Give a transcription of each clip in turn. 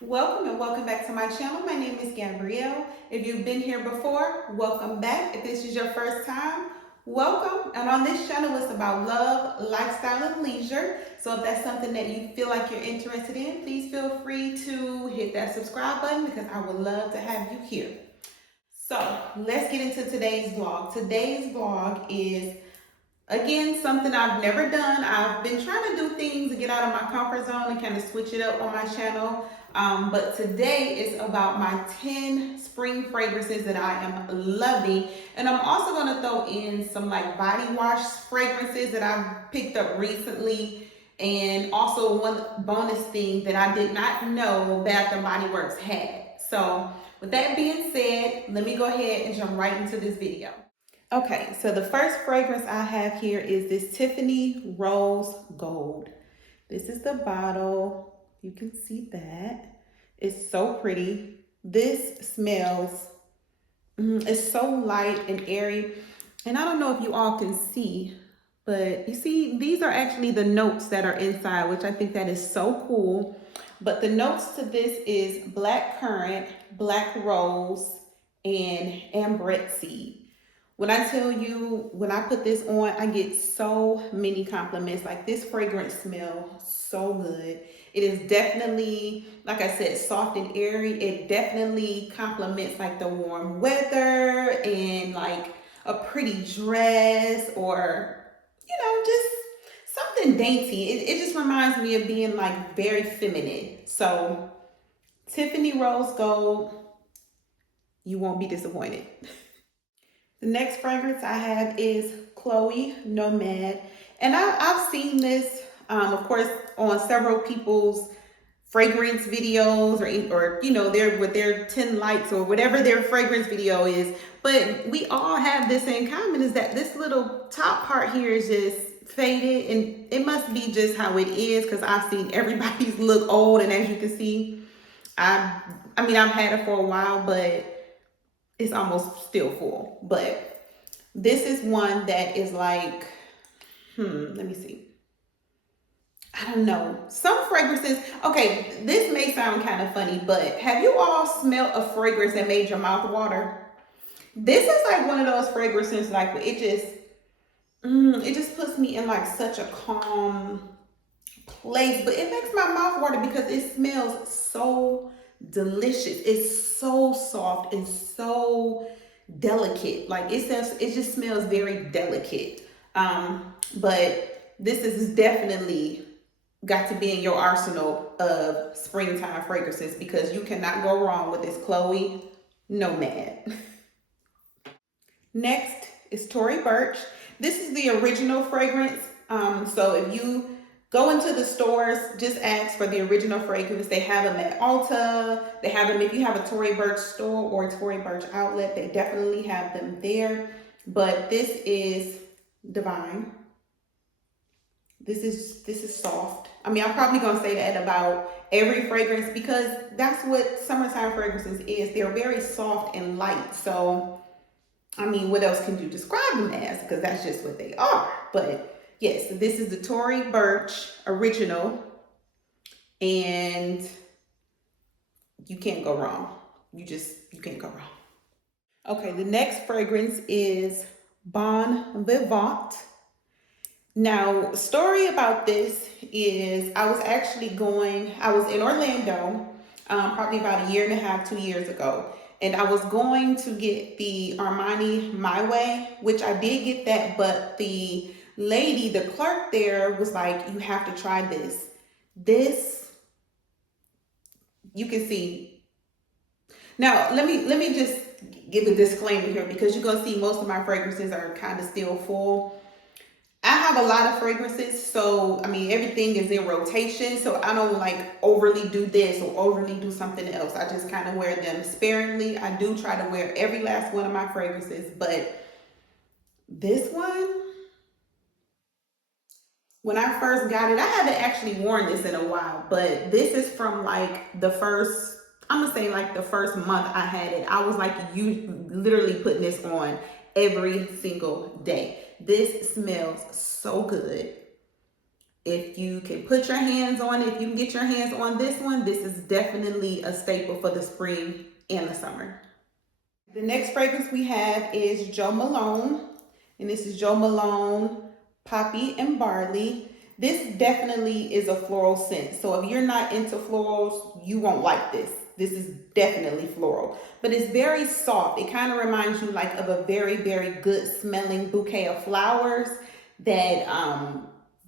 Welcome and welcome back to my channel. My name is Gabrielle. If you've been here before, welcome back. If this is your first time, welcome. And on this channel, it's about love, lifestyle, and leisure. So if that's something that you feel like you're interested in, please feel free to hit that subscribe button because I would love to have you here. So let's get into today's vlog. Today's vlog is, again, something I've never done. I've been trying to do things to get out of my comfort zone and kind of switch it up on my channel. But today is about my 10 spring fragrances that I am loving. And I'm also going to throw in some like body wash fragrances that I've picked up recently. And also one bonus thing that I did not know Bath and Bodyworks had. So with that being said, let me go ahead and jump right into this video. Okay, so the first fragrance I have here is this Tiffany Rose Gold. This is the bottle. You can see that. It's so pretty. This smells, it's so light and airy. And I don't know if you all can see, but you see, these are actually the notes that are inside, which I think that is so cool. But the notes to this is black currant, black rose, and ambrette seed. When I tell you, when I put this on, I get so many compliments. Like, this fragrance smells so good. It is definitely, like I said, soft and airy. It definitely complements like the warm weather and like a pretty dress or, just something dainty. It just reminds me of being like very feminine. So Tiffany Rose Gold, you won't be disappointed. The next fragrance I have is Chloe Nomad. And I've seen this, of course, on several people's fragrance videos or they're with their 10 lights or whatever their fragrance video is. But we all have this in common, is that this little top part here is just faded. And it must be just how it is because I've seen everybody's look old. And as you can see, I've had it for a while, but it's almost still full. But this is one that is like, let me see. I don't know. Some fragrances, okay, this may sound kind of funny, but have you all smelled a fragrance that made your mouth water? This is like one of those fragrances, like it just puts me in like such a calm place, but it makes my mouth water because it smells so delicious. It's so soft and so delicate. Like it just smells very delicate. But this is definitely got to be in your arsenal of springtime fragrances because you cannot go wrong with this Chloe Nomad. Next is Tory Burch. This is the original fragrance. So if you go into the stores, just ask for the original fragrance. They have them at Ulta. They have them if you have a Tory Burch store or a Tory Burch outlet. They definitely have them there. But this is divine. This is soft. I'm probably gonna say that about every fragrance because that's what summertime fragrances is. They're very soft and light. So, what else can you describe them as? Because that's just what they are. But yes, this is the Tory Burch original, and you can't go wrong. You can't go wrong. Okay, the next fragrance is Bon Vivant. Now, story about this is I was in Orlando, probably about 1.5 years, 2 years ago. And I was going to get the Armani My Way, which I did get that, but the clerk there was like, you have to try this. This, you can see. Now, let me just give a disclaimer here because you're going to see most of my fragrances are kind of still full. I have a lot of fragrances, so everything is in rotation, so I don't like overly do this or overly do something else. I just kind of wear them sparingly. I do try to wear every last one of my fragrances, but this one, when I first got it, I haven't actually worn this in a while, but this is from like the first month I had it. I was like, you literally putting this on every single day. This smells so good. If you can put your hands on it, if you can get your hands on this one, this is definitely a staple for the spring and the summer. The next fragrance we have is Jo Malone, and this is Jo Malone Poppy and Barley. This definitely is a floral scent. So if you're not into florals, you won't like this. This is definitely floral, but it's very soft. It kind of reminds you like of a very, very good smelling bouquet of flowers that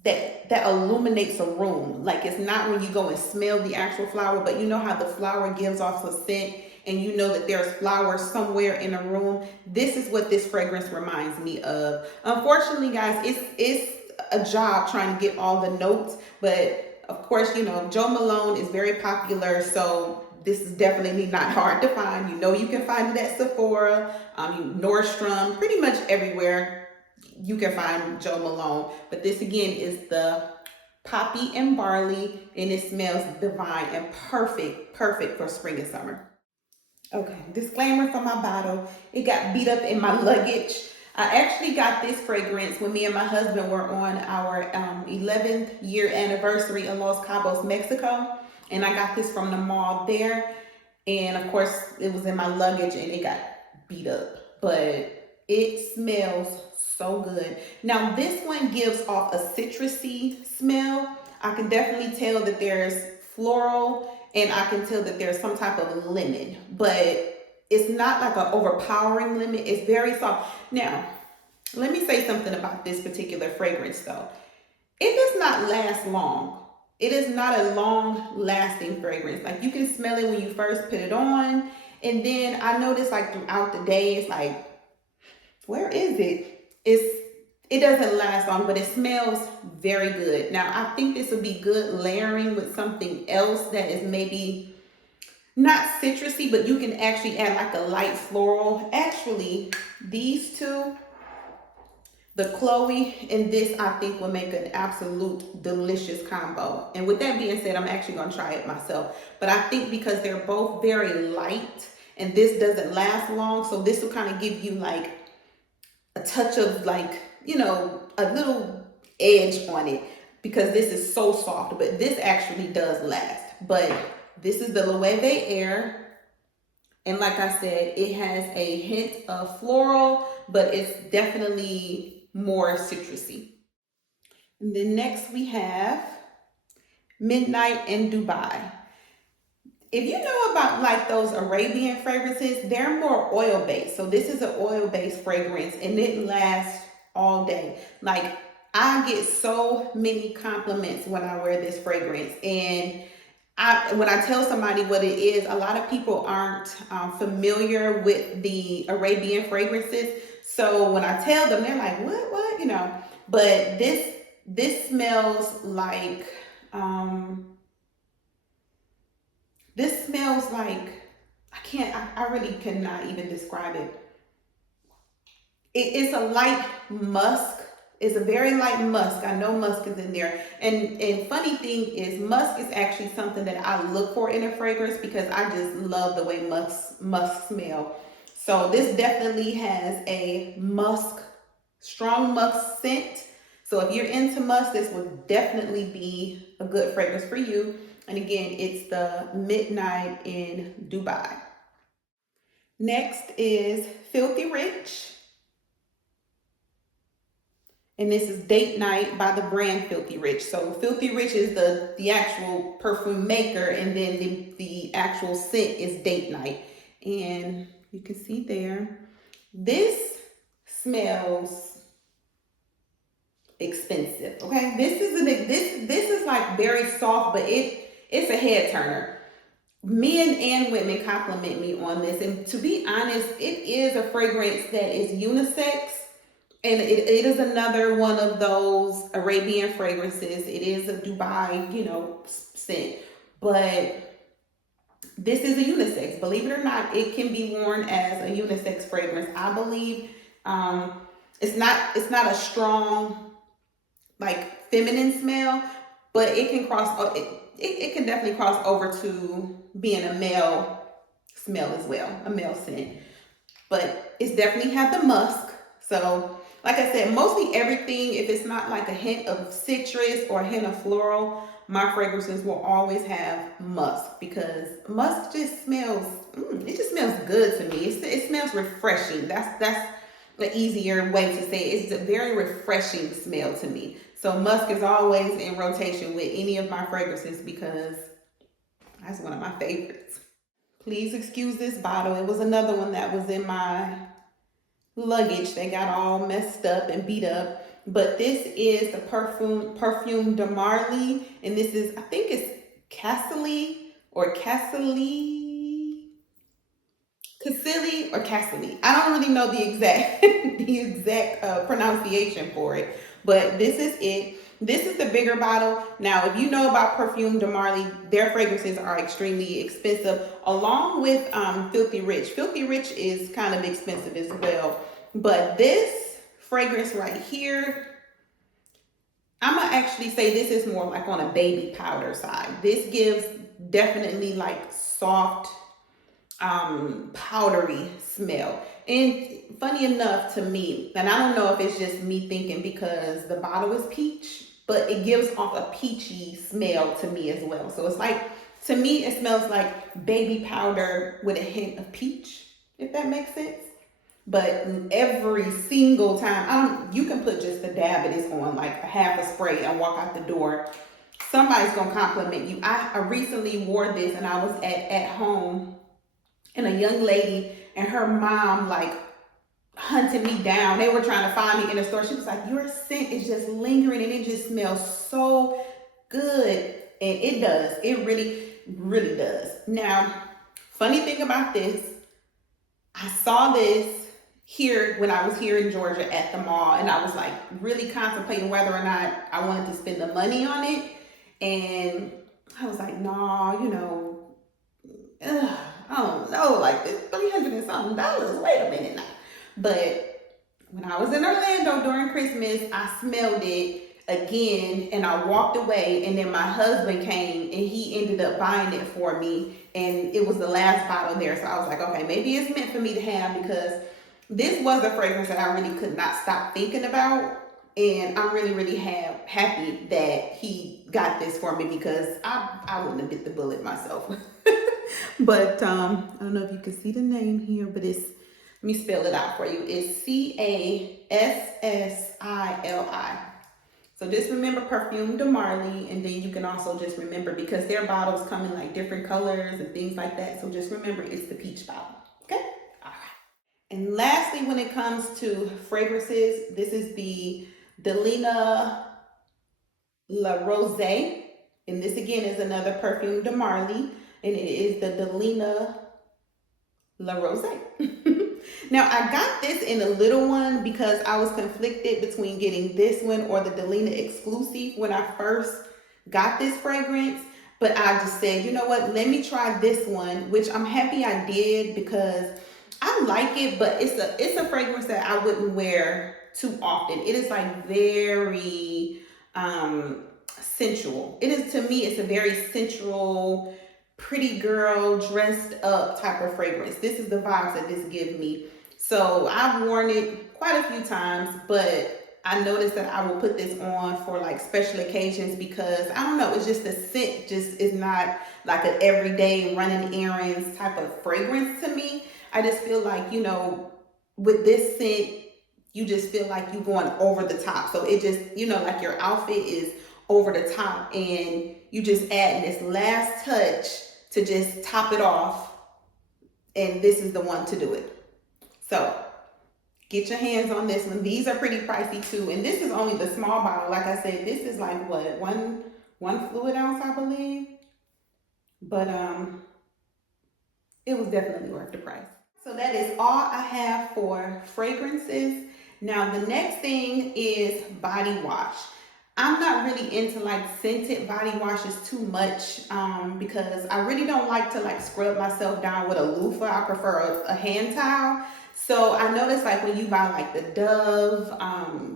that illuminates a room. Like, it's not when you go and smell the actual flower, but you know how the flower gives off a scent and you know that there's flowers somewhere in a room. This is what this fragrance reminds me of. Unfortunately, guys, it's a job trying to get all the notes, but of course, you know, Jo Malone is very popular, so this is definitely not hard to find. You know, you can find it at Sephora, Nordstrom, pretty much everywhere you can find Jo Malone. But this again is the Poppy and Barley, and it smells divine and perfect for spring and summer. Okay, disclaimer for my bottle. It got beat up in my luggage. I actually got this fragrance when me and my husband were on our 11th year anniversary in Los Cabos, Mexico. And I got this from the mall there. And of course, it was in my luggage and it got beat up. But it smells so good. Now, this one gives off a citrusy smell. I can definitely tell that there's floral, and I can tell that there's some type of lemon, but it's not like an overpowering lemon. It's very soft. Now, let me say something about this particular fragrance though. It does not last long. It is not a long lasting fragrance. Like, you can smell it when you first put it on, and then I notice like throughout the day, it's like, where is it? It doesn't last long, but it smells very good. Now, I think this would be good layering with something else that is maybe not citrusy, but you can actually add like a light floral. Actually, these two, the Chloe and this, I think will make an absolute delicious combo. And with that being said, I'm actually going to try it myself. But I think because they're both very light and this doesn't last long, so this will kind of give you like a touch of like, you know, a little edge on it, because this is so soft, but this actually does last. But this is the Loewe Air, and like I said, it has a hint of floral, but it's definitely more citrusy. And then next we have Midnight in Dubai. If you know about like those Arabian fragrances, they're more oil-based. So this is an oil-based fragrance and it lasts all day. Like, I get so many compliments when I wear this fragrance. And when I tell somebody what it is, a lot of people aren't familiar with the Arabian fragrances. So when I tell them, they're like, what, you know, but this smells like, this smells like, I really cannot even describe it. It's a light musk. It's a very light musk. I know musk is in there. And funny thing is, musk is actually something that I look for in a fragrance because I just love the way musk smell. So this definitely has a musk, strong musk scent. So if you're into musk, this would definitely be a good fragrance for you. And again, it's the Midnight in Dubai. Next is Filthy Rich. And this is Date Night by the brand Filthy Rich. So Filthy Rich is the actual perfume maker, and then the actual scent is Date Night. And you can see there, this smells expensive. Okay, this is like very soft, but it's a head turner. Men and women compliment me on this, and to be honest, it is a fragrance that is unisex. And it is another one of those Arabian fragrances. It is a Dubai, you know, scent. But this is a unisex. Believe it or not, it can be worn as a unisex fragrance. I believe it's not a strong, like, feminine smell, but it can it can definitely cross over to being a male smell as well, a male scent. But it's definitely have the musk. So Like I said, mostly everything, if it's not like a hint of citrus or a hint of floral, my fragrances will always have musk, because musk just smells, it just smells good to me. It smells refreshing. That's the easier way to say it. It's a very refreshing smell to me. So musk is always in rotation with any of my fragrances because that's one of my favorites. Please excuse this bottle. It was another one that was in my luggage that got all messed up and beat up. But this is the perfume de Marley, and this is, I think it's Cassily or Cassily, or Cassily. I don't really know the exact pronunciation for it, but this is it. This is the bigger bottle. Now, if you know about Perfume de Marley, their fragrances are extremely expensive, along with Filthy Rich. Filthy Rich is kind of expensive as well. But this fragrance right here, I'm going to actually say this is more like on a baby powder side. This gives definitely like soft, powdery smell. And funny enough to me, and I don't know if it's just me thinking because the bottle is peach, but it gives off a peachy smell to me as well. So it's like, to me, it smells like baby powder with a hint of peach, if that makes sense. But every single time, you can put just a dab of this on, like a half a spray, and walk out the door. Somebody's gonna compliment you. I recently wore this, and I was at home, and a young lady and her mom like hunted me down. They were trying to find me in the store. She was like, "Your scent is just lingering, and it just smells so good." And it does. It really, really does. Now, funny thing about this, I saw this here when I was here in Georgia at the mall, and I was like really contemplating whether or not I wanted to spend the money on it. And I was like, nah, I don't know, like this $300 and something. Wait a minute now. But when I was in Orlando during Christmas, I smelled it again and I walked away, and then my husband came and he ended up buying it for me, and it was the last bottle there. So I was like, okay, maybe it's meant for me to have, because this was a fragrance that I really could not stop thinking about. And I'm really, really happy that he got this for me, because I wouldn't have bit the bullet myself. But I don't know if you can see the name here, but it's, let me spell it out for you. It's Cassili. So just remember Perfume de Marley, and then you can also just remember, because their bottles come in like different colors and things like that. So just remember it's the peach bottle. Okay? All right. And lastly, when it comes to fragrances, this is the Delena La Rose. And this again is another Perfume de Marley, and it is the Delena La Rose. Now, I got this in a little one because I was conflicted between getting this one or the Delena exclusive when I first got this fragrance. But I just said, you know what, let me try this one, which I'm happy I did, because I like it, but it's a fragrance that I wouldn't wear too often. It is like very sensual. It is, to me, it's a very sensual, pretty girl dressed up type of fragrance. This is the vibes that this gives me. So I've worn it quite a few times, but I noticed that I will put this on for like special occasions, because I don't know, it's just the scent just is not like an everyday running errands type of fragrance to me. I just feel like, with this scent, you just feel like you're going over the top. So it just, like your outfit is over the top, and you just add this last touch to just top it off, and this is the one to do it. So get your hands on this one. These are pretty pricey too, and this is only the small bottle. Like I said, this is like what, one fluid ounce, I believe. But it was definitely worth the price. So that is all I have for fragrances. Now the next thing is body wash. I'm not really into like scented body washes too much, because I really don't like to like scrub myself down with a loofah. I prefer a hand towel. So I noticed like when you buy like the Dove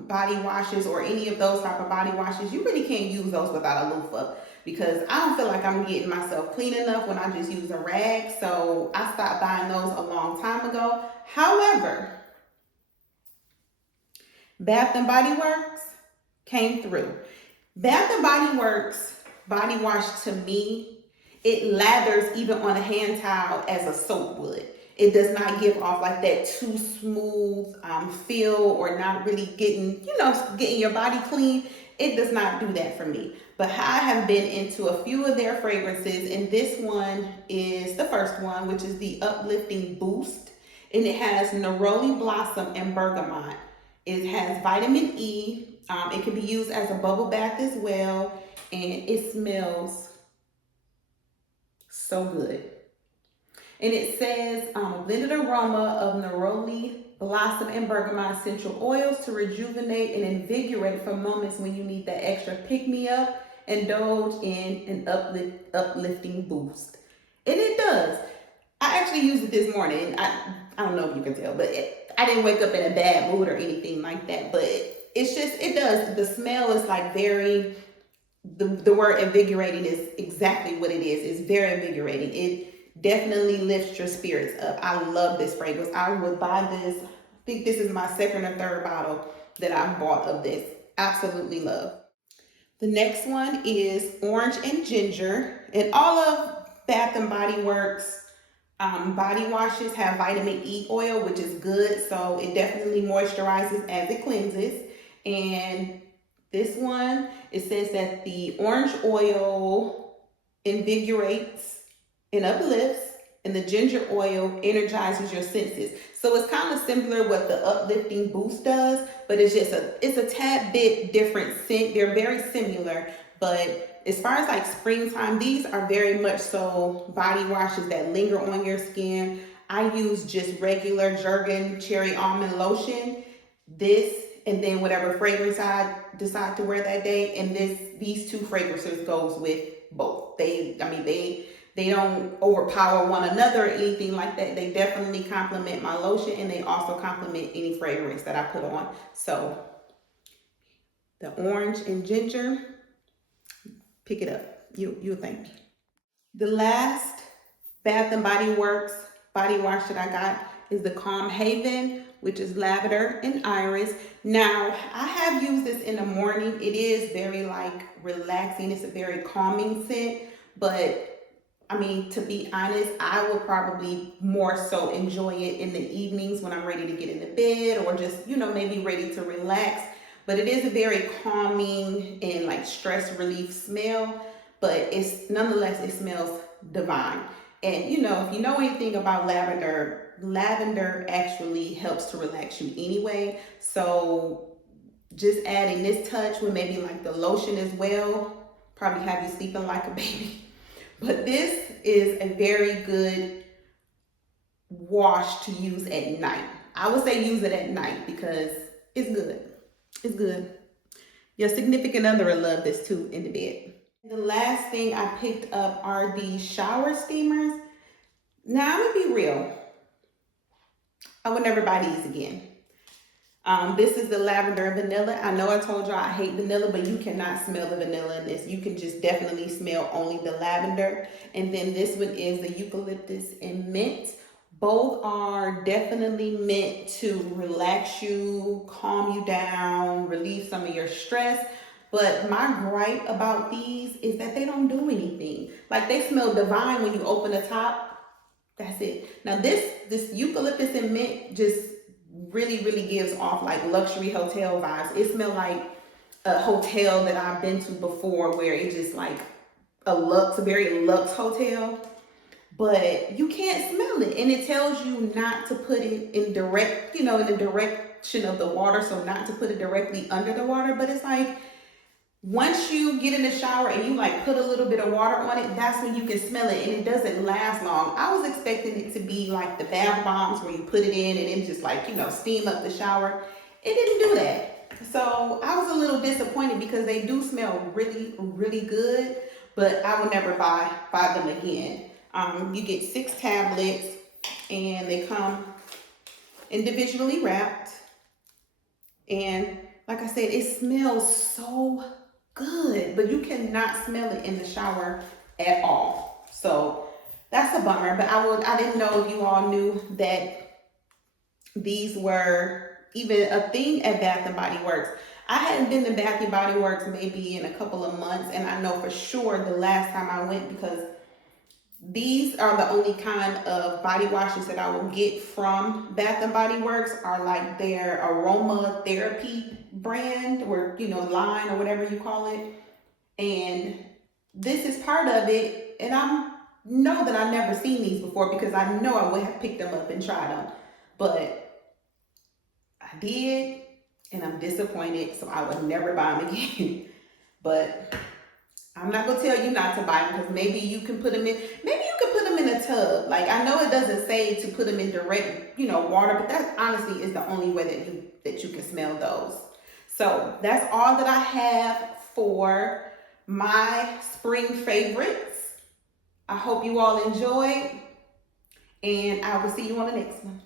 body washes or any of those type of body washes, you really can't use those without a loofah, because I don't feel like I'm getting myself clean enough when I just use a rag. So I stopped buying those a long time ago. However, Bath and Body Works came through. Bath and Body Works body wash, to me, it lathers even on a hand towel as a soap would. It does not give off like that too smooth feel, or not really getting your body clean. It does not do that for me. But I have been into a few of their fragrances, and this one is the first one, which is the Uplifting Boost. And it has neroli blossom and bergamot. It has vitamin E. It can be used as a bubble bath as well, and it smells so good. And it says blended aroma of neroli blossom and bergamot essential oils to rejuvenate and invigorate for moments when you need that extra pick-me-up. Indulge in an uplifting boost. And it does. I actually used it this morning. I don't know if you can tell, but I didn't wake up in a bad mood or anything like that. But it's just, it does. The smell is like very, the word invigorating is exactly what it is. It's very invigorating. It definitely lifts your spirits up. I love this fragrance. I would buy this. I think this is my second or third bottle that I've bought of this. Absolutely love. The next one is orange and ginger. And all of Bath and Body Works body washes have vitamin E oil, which is good. So it definitely moisturizes as it cleanses. And this one, it says that the orange oil invigorates and uplifts, and the ginger oil energizes your senses. So it's kind of similar what the Uplifting Boost does, but it's a tad bit different scent. They're very similar, but as far as like springtime, these are very much so body washes that linger on your skin. I use just regular Jergen cherry almond lotion, this, and then whatever fragrance I decide to wear that day. And these two fragrances goes with both. They don't overpower one another or anything like that. They definitely complement my lotion, and they also complement any fragrance that I put on. So the orange and ginger, pick it up. You'll thank me. The last Bath and Body Works body wash that I got is the Calm Haven, which is lavender and iris. Now, I have used this in the morning. It is very like relaxing. It's a very calming scent, but I mean, to be honest, I would probably more so enjoy it in the evenings when I'm ready to get into bed, or just, maybe ready to relax. But it is a very calming and like stress relief smell, but it's nonetheless, it smells divine. And if you know anything about lavender actually helps to relax you anyway. So just adding this touch with maybe like the lotion as well, probably have you sleeping like a baby. But this is a very good wash to use at night. I would say use it at night because it's good. It's good. Your significant other will love this too in the bed. The last thing I picked up are these shower steamers. Now, I'm gonna be real. I would never buy these again. This is the lavender and vanilla. I know I told y'all I hate vanilla, but you cannot smell the vanilla in this. You can just definitely smell only the lavender. And then this one is the eucalyptus and mint. Both are definitely meant to relax you, calm you down, relieve some of your stress. But my gripe about these is that they don't do anything. Like, they smell divine when you open the top. That's it. Now this eucalyptus and mint just really, really gives off like luxury hotel vibes. It smells like a hotel that I've been to before, where it's just like a very luxe hotel, but you can't smell it. And it tells you not to put it in in the direction of the water. So not to put it directly under the water, but it's like, once you get in the shower and you like put a little bit of water on it, that's when you can smell it, and it doesn't last long. I was expecting it to be like the bath bombs where you put it in and it just like, steam up the shower. It didn't do that. So I was a little disappointed because they do smell really, really good, but I will never buy them again. You get 6 tablets and they come individually wrapped. And like I said, it smells so good, but you cannot smell it in the shower at all. So that's a bummer. But I didn't know if you all knew that these were even a thing at Bath and Body Works. I hadn't been to Bath and Body Works maybe in a couple of months, and I know for sure the last time I went, because these are the only kind of body washes that I will get from Bath and Body Works, are like their aroma therapy brand, or line, or whatever you call it. And this is part of it, and I know that I've never seen these before, because I know I would have picked them up and tried them, but I did, and I'm disappointed, so I would never buy them again. But I'm not gonna tell you not to buy them, because maybe you can put them in. Maybe you can put them in a tub. Like, I know it doesn't say to put them in direct, water, but that honestly is the only way that you can smell those. So that's all that I have for my spring favorites. I hope you all enjoyed, and I will see you on the next one.